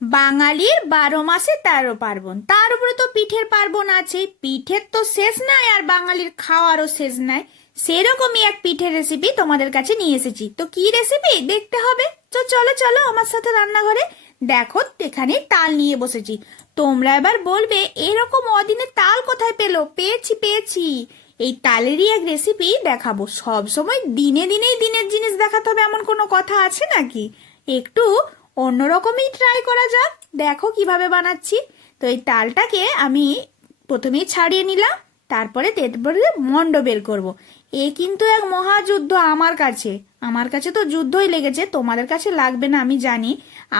বাঙালির বারো মাসে তেরো পার্বণ। তার উপরে তো পিঠের পার্বণ আছে পিঠের তো শেষ নাই আর বাঙালির খাওয়ারও শেষ নাই। সেরকমই এক পিঠের রেসিপি তোমাদের কাছে নিয়ে এসেছি। তো কি রেসিপি দেখতে হবে। তো চলো চলো আমার সাথে রান্নাঘরে। দেখো, এখানে তাল নিয়ে বসেছি। তোমরা এবার বলবে, এরকম অদিনে তাল কোথায় পেল? পেয়েছি পেয়েছি। এই তালেরই এক রেসিপি দেখাবো। সব সময় দিনে দিনেই দিনের জিনিস দেখাতে হবে, এমন কোনো কথা আছে নাকি? একটু অন্যরকমই ট্রাই করা যাক। দেখো কীভাবে বানাচ্ছি। তো এই তালটাকে আমি প্রথমেই ছাড়িয়ে নিলাম, তারপরে তারপরে মন্ড বের করব। এ কিন্তু এক মহাযুদ্ধ আমার কাছে। আমার কাছে তো যুদ্ধই লেগেছে, তোমাদের কাছে লাগবে না, আমি জানি।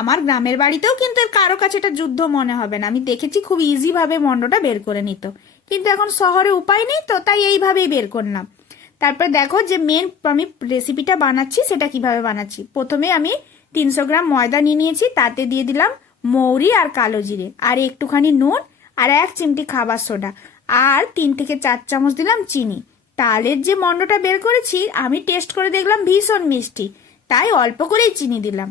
আমার গ্রামের বাড়িতেও কিন্তু কারও কাছে এটা যুদ্ধ মনে হবে না। আমি দেখেছি খুব ইজি ভাবে মন্ডটা বের করে নিত। কিন্তু এখন শহরে উপায় নেই, তো তাই এইভাবেই বের করলাম। তারপরে দেখো যে মেন আমি রেসিপিটা বানাচ্ছি, সেটা কীভাবে বানাচ্ছি। প্রথমে আমি তিনশো গ্রাম ময়দা নিয়ে নিয়েছি, তাতে দিয়ে দিলাম মৌরি আর কালো জিরে, আর একটুখানি নুন আর এক চিমটি খাবার সোডা, আর তিন থেকে চার চামচ দিলাম চিনি। তালের যে মন্ডটা বের করেছি, আমি টেস্ট করে দেখলাম ভীষণ মিষ্টি, তাই অল্প করেই চিনি দিলাম।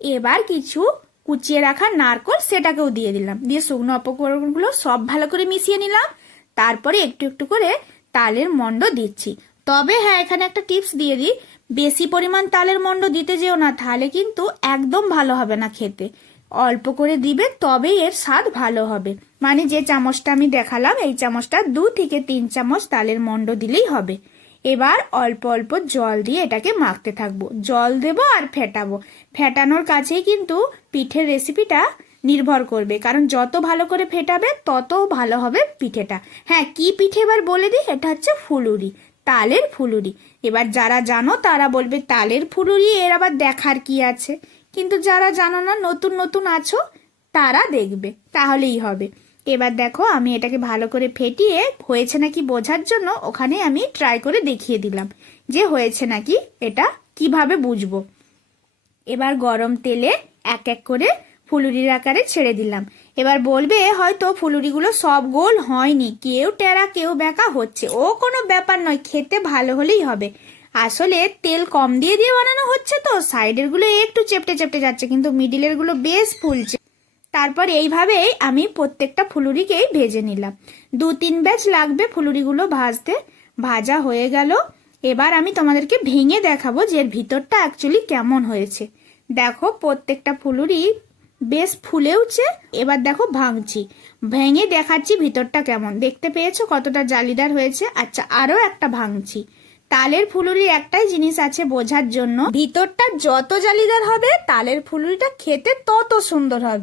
এবার কিছু কুচিয়ে রাখা নারকল সেটাকেও দিয়ে দিলাম, দিয়ে শুকনো উপকরণগুলো সব ভালো করে মিশিয়ে নিলাম, তারপরে একটু একটু করে তালের মন্ড দিচ্ছি। তবে হ্যাঁ এখানে একটা টিপস দিয়ে দিই। বেশি পরিমাণ তালের মন্ড দিতে যেও না, তাহলে কিন্তু একদম ভালো হবে না খেতে। অল্প করে দিবে, তবেই এর স্বাদ ভালো হবে। মানে যে চামচটা আমি দেখালাম, এই চামচটা দু থেকে তিন চামচ তালের মন্ড দিলেই হবে। এবার অল্প অল্প জল দিয়ে এটাকে মাখতে থাকব। জল দেব আর ফেটাবো। ফেটানোর কাছেই কিন্তু পিঠের রেসিপিটা নির্ভর করবে। কারণ যত ভালো করে ফেটাবে, তত ভালো হবে পিঠেটা। হ্যাঁ কি পিঠে এবার বলে দিই? এটা হচ্ছে ফুলুরি। তালের ফুলুরি। এবার যারা জানো, তারা বলবে, তালের ফুলুরি, এর আবার দেখার কি আছে? কিন্তু যারা জানো না, নতুন নতুন আছো, তারা দেখবে, তাহলেই হবে। এবার দেখো, আমি এটাকে ভালো করে ফেটিয়ে, হয়েছে নাকি বোঝার জন্য, ওখানে আমি ট্রাই করে দেখিয়ে দিলাম যে হয়েছে নাকি, এটা কীভাবে বুঝব। এবার গরম তেলে এক এক করে ফুলুরির আকারে ছেড়ে দিলাম। এবার বলবে, হয়তো ফুলুরিগুলো সব গোল হয়নি। কেউ টেরা, কেউ বেঁকা হচ্ছে। ও কোনো ব্যাপার নয়, খেতে ভালো হলেই হবে। আসলে তেল কম দিয়ে দিয়ে বানানো হচ্ছে তো সাইডেরগুলো একটু চেপটে চেপটে যাচ্ছে, কিন্তু মিডিলেরগুলো বেশ ফুলছে। তারপর এইভাবেই আমি প্রত্যেকটা ফুলুরিকেই ভেজে নিলাম। দু, তিন ব্যাচ লাগবে ফুলুরিগুলো ভাজতে। ভাজা হয়ে গেল। এবার আমি তোমাদেরকে ভেঙে দেখাবো যে এর ভিতরটা অ্যাকচুয়ালি কেমন হয়েছে। দেখো, প্রত্যেকটা ফুলুরি বেশ ফুলেওছে, এবার দেখো ভাঙছি। ভেঙে দেখাচ্ছি ভিতরটা কেমন। দেখতে পেয়েছ কতটা জালিদার হয়েছে? আচ্ছা আরও একটা ভাঙছি। তালের ফুলুরি একটাই জিনিস আছে বোঝার জন্য। ভিতরটা যত জালিদার হবে, তালের ফুলুরিটা খেতে তত সুন্দর হবে।